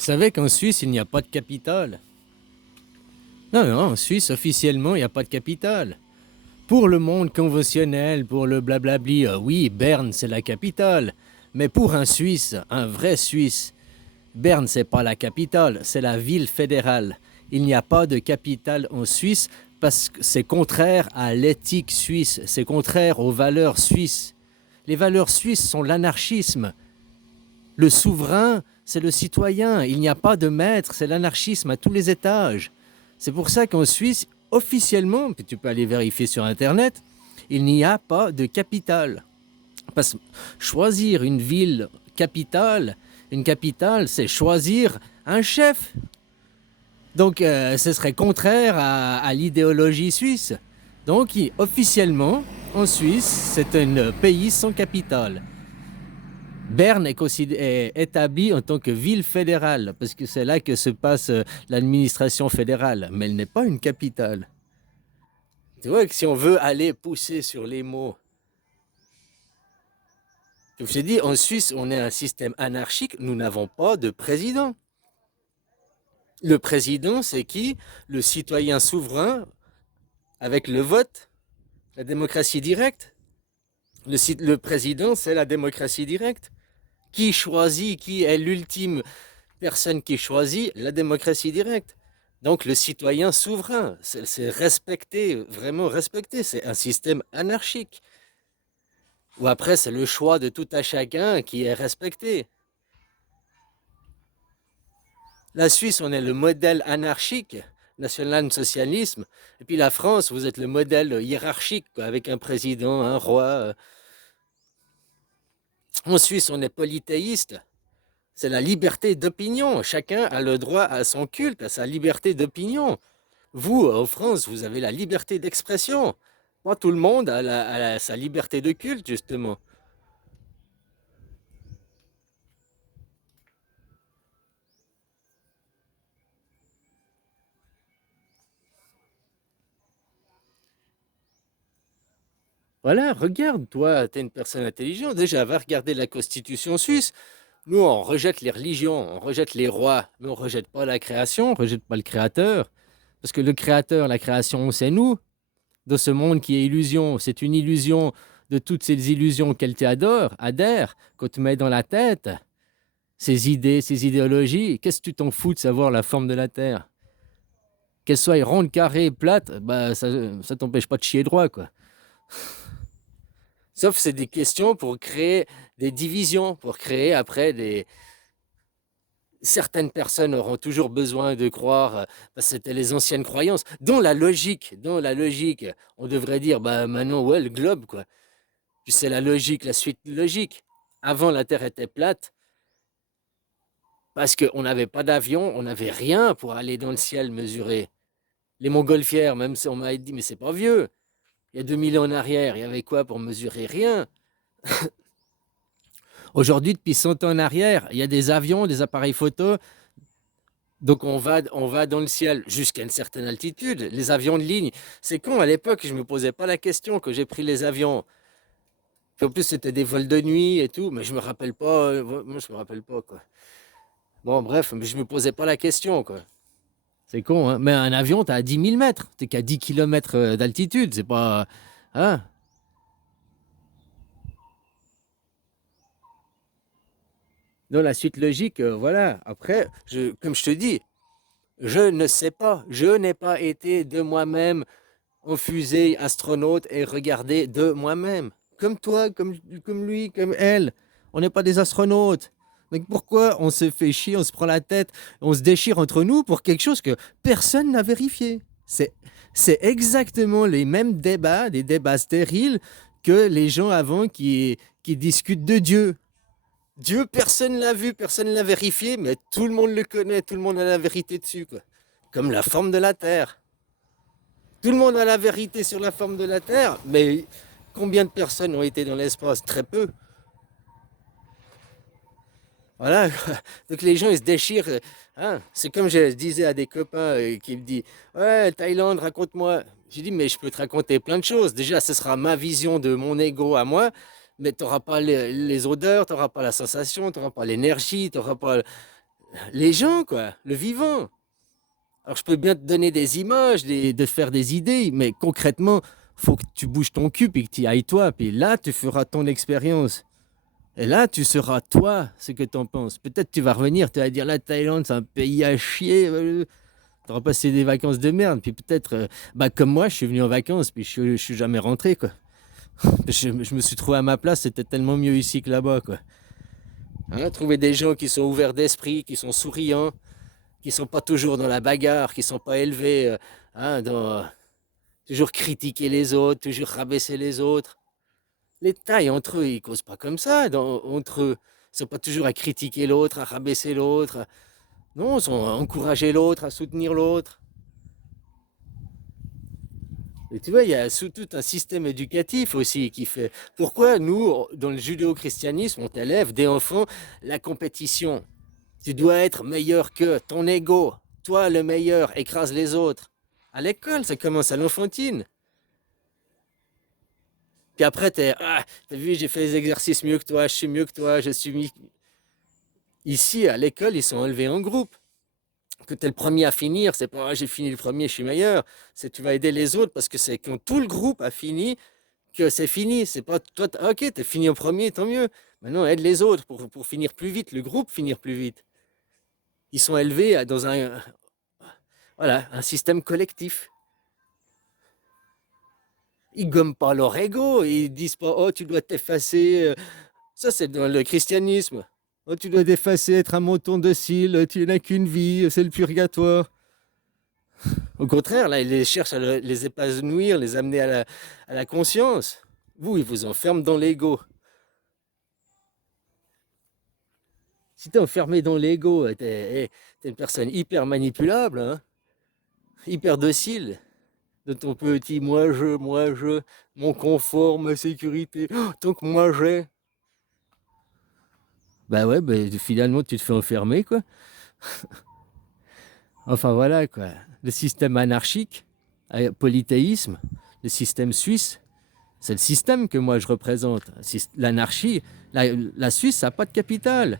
Vous savez qu'en Suisse, il n'y a pas de capitale. Non, non, en Suisse, officiellement, il n'y a pas de capitale. Pour le monde conventionnel, pour le blablabli, oui, Berne, c'est la capitale. Mais pour un Suisse, un vrai Suisse, Berne, c'est pas la capitale, c'est la ville fédérale. Il n'y a pas de capitale en Suisse parce que c'est contraire à l'éthique suisse, c'est contraire aux valeurs suisses. Les valeurs suisses sont l'anarchisme. Le souverain, c'est le citoyen. Il n'y a pas de maître, c'est l'anarchisme à tous les étages. C'est pour ça qu'en Suisse, officiellement, puis tu peux aller vérifier sur Internet, il n'y a pas de capitale. Parce que choisir une capitale, c'est choisir un chef. Donc, ce serait contraire à l'idéologie suisse. Donc, officiellement, en Suisse, c'est un pays sans capitale. Berne est établie en tant que ville fédérale, parce que c'est là que se passe l'administration fédérale, mais elle n'est pas une capitale. Tu vois que si on veut aller pousser sur les mots, comme je t'ai dit, en Suisse, on est un système anarchique, nous n'avons pas de président. Le président, c'est qui? Le citoyen souverain avec le vote, la démocratie directe. Le président, c'est la démocratie directe. Qui choisit, qui est l'ultime personne qui choisit? La démocratie directe. Donc le citoyen souverain, c'est respecté, vraiment respecté. C'est un système anarchique. Ou après, c'est le choix de tout à chacun qui est respecté. La Suisse, on est le modèle anarchique, national-socialisme. Et puis la France, vous êtes le modèle hiérarchique, quoi, avec un président, un roi. En Suisse, on est polythéiste. C'est la liberté d'opinion. Chacun a le droit à son culte, à sa liberté d'opinion. Vous, en France, vous avez la liberté d'expression. Pas tout le monde a sa liberté de culte, justement. Voilà, regarde, toi, tu es une personne intelligente. Déjà, va regarder la Constitution suisse. Nous, on rejette les religions, on rejette les rois, mais on rejette pas la création, on rejette pas le créateur. Parce que le créateur, la création, c'est nous. Dans ce monde qui est illusion, c'est une illusion de toutes ces illusions qu'elle adhère, qu'on te met dans la tête. Ces idées, ces idéologies, qu'est-ce que tu t'en fous de savoir la forme de la Terre? Qu'elle soit ronde, carrée, plate, bah ça t'empêche pas de chier droit, quoi. Sauf que c'est des questions pour créer des divisions, pour créer après des... Certaines personnes auront toujours besoin de croire, parce que c'était les anciennes croyances, dans la logique, on devrait dire, bah maintenant, ouais, le globe, quoi. Puis c'est la logique, la suite logique. Avant, la Terre était plate, parce qu'on n'avait pas d'avion, on n'avait rien pour aller dans le ciel mesurer. Les montgolfières, même si on m'a dit, mais c'est pas vieux. Il y a 2000 ans en arrière, il y avait quoi pour mesurer? Rien. Aujourd'hui, depuis 100 ans en arrière, il y a des avions, des appareils photo. Donc on va dans le ciel jusqu'à une certaine altitude. Les avions de ligne, c'est con, à l'époque, je ne me posais pas la question que j'ai pris les avions. Puis en plus, c'était des vols de nuit et tout, mais je me rappelle pas. Moi, je me rappelle pas, quoi. Bon, bref, mais je me posais pas la question, quoi. C'est con, hein. Mais un avion, t'es à 10 000 mètres. T'es qu'à 10 kilomètres d'altitude. C'est pas. Hein? Dans la suite logique, voilà. Après, comme je te dis, je ne sais pas. Je n'ai pas été de moi-même en fusée astronaute et regarder de moi-même. Comme toi, comme lui, comme elle. On n'est pas des astronautes. Donc pourquoi on se fait chier, on se prend la tête, on se déchire entre nous pour quelque chose que personne n'a vérifié? C'est exactement les mêmes débats, des débats stériles que les gens avant qui discutent de Dieu. Dieu, personne l'a vu, personne l'a vérifié, mais tout le monde le connaît, tout le monde a la vérité dessus, quoi. Comme la forme de la Terre. Tout le monde a la vérité sur la forme de la Terre, mais combien de personnes ont été dans l'espace? Très peu. Voilà. Donc les gens, ils se déchirent. Hein. C'est comme je disais à des copains qui me disent, ouais, Thaïlande, raconte-moi. J'ai dit, mais je peux te raconter plein de choses. Déjà, ce sera ma vision de mon ego à moi, mais tu n'auras pas les odeurs, tu n'auras pas la sensation, tu n'auras pas l'énergie, tu n'auras pas... les gens, quoi, le vivant. Alors, je peux bien te donner des images, de faire des idées, mais concrètement, faut que tu bouges ton cul et que tu y ailles toi. Puis là, tu feras ton expérience. Et là, tu sauras toi ce que tu en penses. Peut-être tu vas revenir, tu vas dire la Thaïlande, c'est un pays à chier. Tu auras passé des vacances de merde. Puis peut-être, bah, comme moi, je suis venu en vacances, puis je suis jamais rentré, quoi. Je me suis trouvé à ma place, c'était tellement mieux ici que là-bas, quoi. Hein, trouver des gens qui sont ouverts d'esprit, qui sont souriants, qui sont pas toujours dans la bagarre, qui sont pas élevés dans toujours critiquer les autres, toujours rabaisser les autres. Les Thaïs, entre eux, ils causent pas comme ça. Entre eux, ils sont pas toujours à critiquer l'autre, à rabaisser l'autre. Non, ils sont à encourager l'autre, à soutenir l'autre. Et tu vois, il y a tout un système éducatif aussi qui fait. Pourquoi nous, dans le judéo-christianisme, on t'élève dès enfant la compétition. Tu dois être meilleur que ton ego. Toi, le meilleur, écrase les autres. À l'école, ça commence à l'enfantine. Puis après, t'as vu, j'ai fait les exercices mieux que toi, je suis mieux que toi, je suis mis. Ici, à l'école, ils sont élevés en groupe. Que tu es le premier à finir, c'est pas j'ai fini le premier, je suis meilleur. C'est tu vas aider les autres parce que c'est quand tout le groupe a fini que c'est fini. C'est pas toi, ok, t'es fini en premier, tant mieux. Maintenant, aide les autres pour finir plus vite, le groupe finir plus vite. Ils sont élevés dans voilà, un système collectif. Ils gomment pas leur ego, ils disent pas oh tu dois t'effacer. Ça c'est dans le christianisme. Oh tu dois t'effacer, être un mouton docile, tu n'as qu'une vie, c'est le purgatoire. Au contraire, là, ils les cherchent à les épanouir, les amener à la conscience. Vous, ils vous enferment dans l'ego. Si t'es enfermé dans l'ego, t'es une personne hyper manipulable, hein, hyper docile. De ton petit mon confort, ma sécurité, oh, tant que moi j'ai. Bah ouais, bah, finalement tu te fais enfermer, quoi. Enfin voilà, quoi. Le système anarchique, polythéisme, le système suisse, c'est le système que moi je représente. L'anarchie, la Suisse n'a pas de capitale.